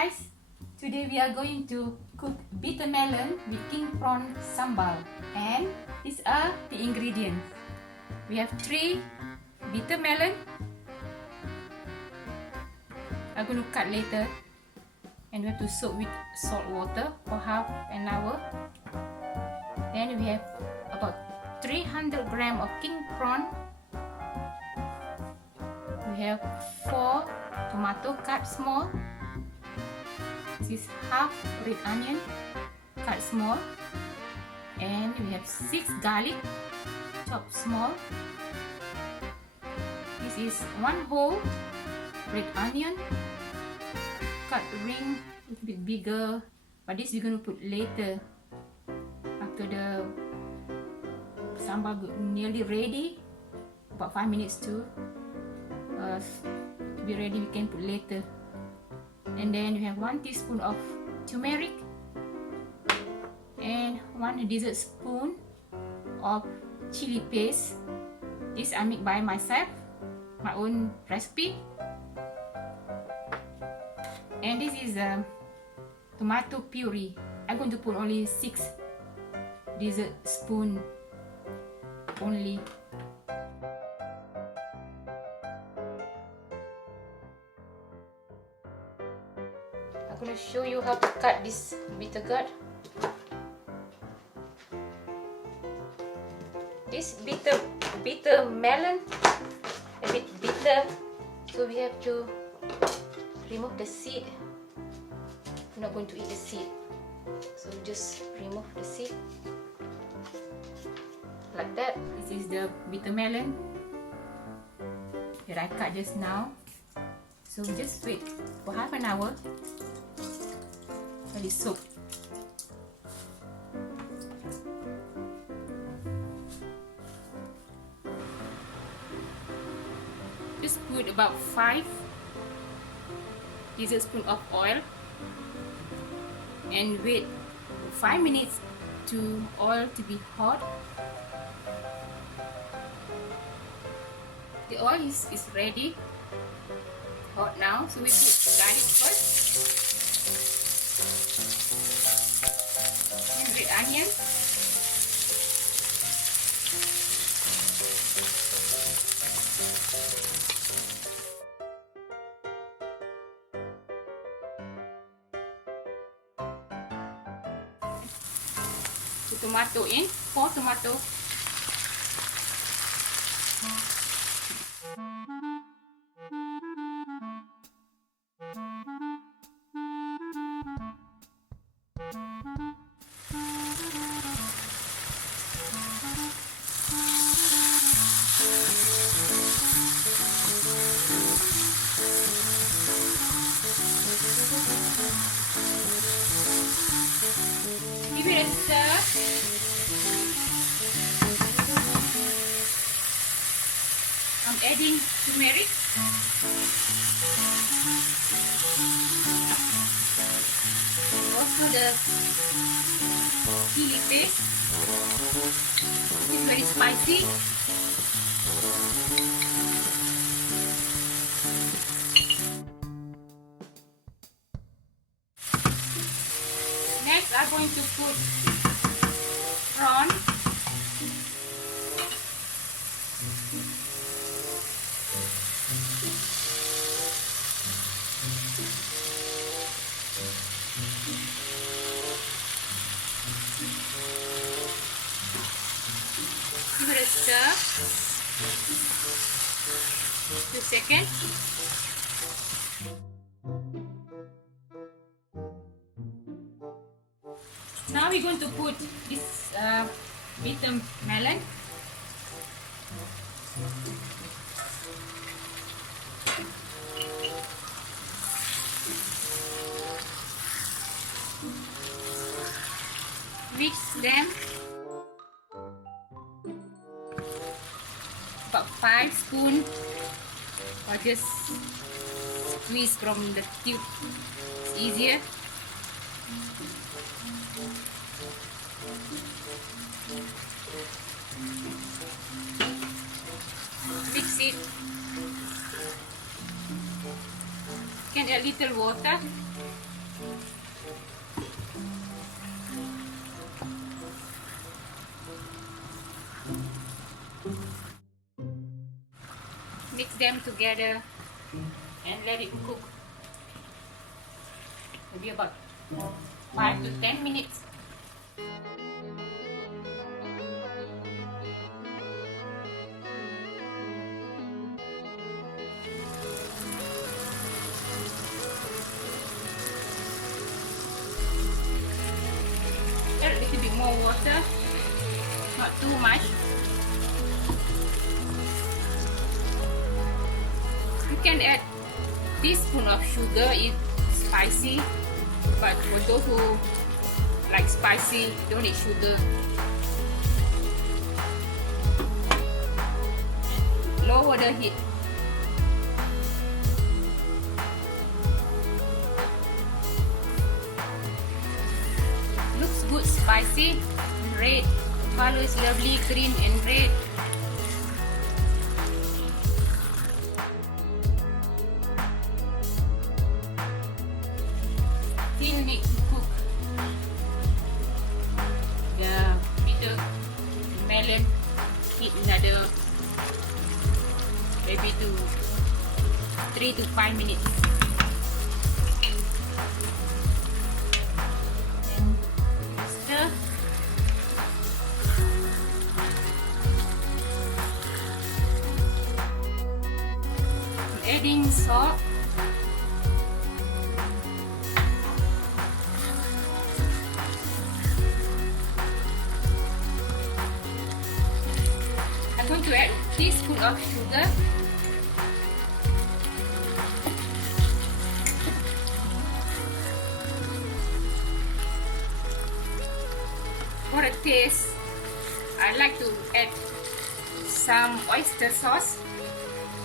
guys, today we are going to cook bitter melon with King Prawn Sambal, and these are the ingredients. We have 3 bitter melon. I'm going to cut later, and we have to soak with salt water for half an hour. Then we have about 300 grams of king prawn. We have 4 tomato cut small. This is half red onion cut small, and we have 6 garlic chopped small. This is 1 whole red onion cut ring, a little bit bigger, but this we're going to put later after the sambal nearly ready, about 5 minutes to be ready. We can put later. And then we have 1 teaspoon of turmeric and 1 dessert spoon of chili paste. This I make by myself, my own recipe. And this is tomato puree. I'm going to put only 6 dessert spoon only. I'm going to show you how to cut this bitter gourd. This bitter melon, a bit bitter, so we have to remove the seed. I'm not going to eat the seed, so just remove the seed like that. This is the bitter melon that I cut just now. So we just wait for half an hour. Let it soak. Just put about 5 teaspoons of oil and wait 5 minutes to oil to be hot. The oil is ready, hot now, so we put garlic first and red onion. Put tomato in, 4 tomato. Give it a stir. I'm adding turmeric. Also the chili paste. It's very spicy. Next, I'm going to put prawn. Give it a stir. 2 seconds. Now we're going to put this bitter melon. Mix them. About 5 spoons, or just squeeze from the tube. It's easier. Mix it. You can add little water. Mix them together and let it cook. Maybe about 5 to 10 minutes. Add a little bit more water, not too much. You can add a teaspoon of sugar if spicy, but for those who like spicy, don't need sugar. Lower the heat. Looks good, spicy, red. Color is lovely, green and red. Still need to cook the bitter melon. Heat another maybe 3 to 5 minutes. Stir. Adding salt. I'm going to add a teaspoon of sugar. For a taste, I like to add some oyster sauce,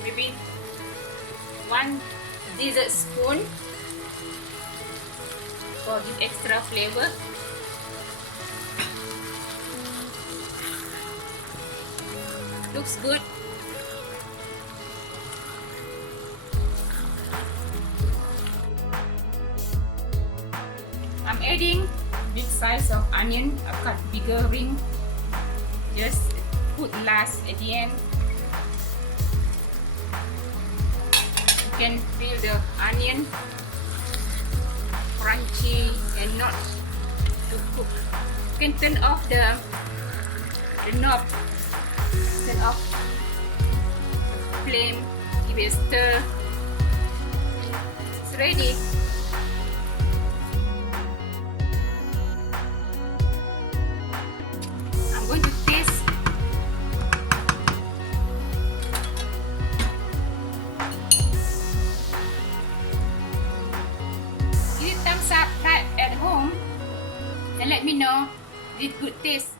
maybe 1 dessert spoon for give extra flavor. Looks good. I'm adding big size of onion. I cut bigger ring. Just put last at the end. You can feel the onion crunchy and not too cook. You can turn off the knob. Turn off flame. Give it a stir. It's ready. I'm going to taste. Give it thumbs up, try at home, and let me know if it's good taste.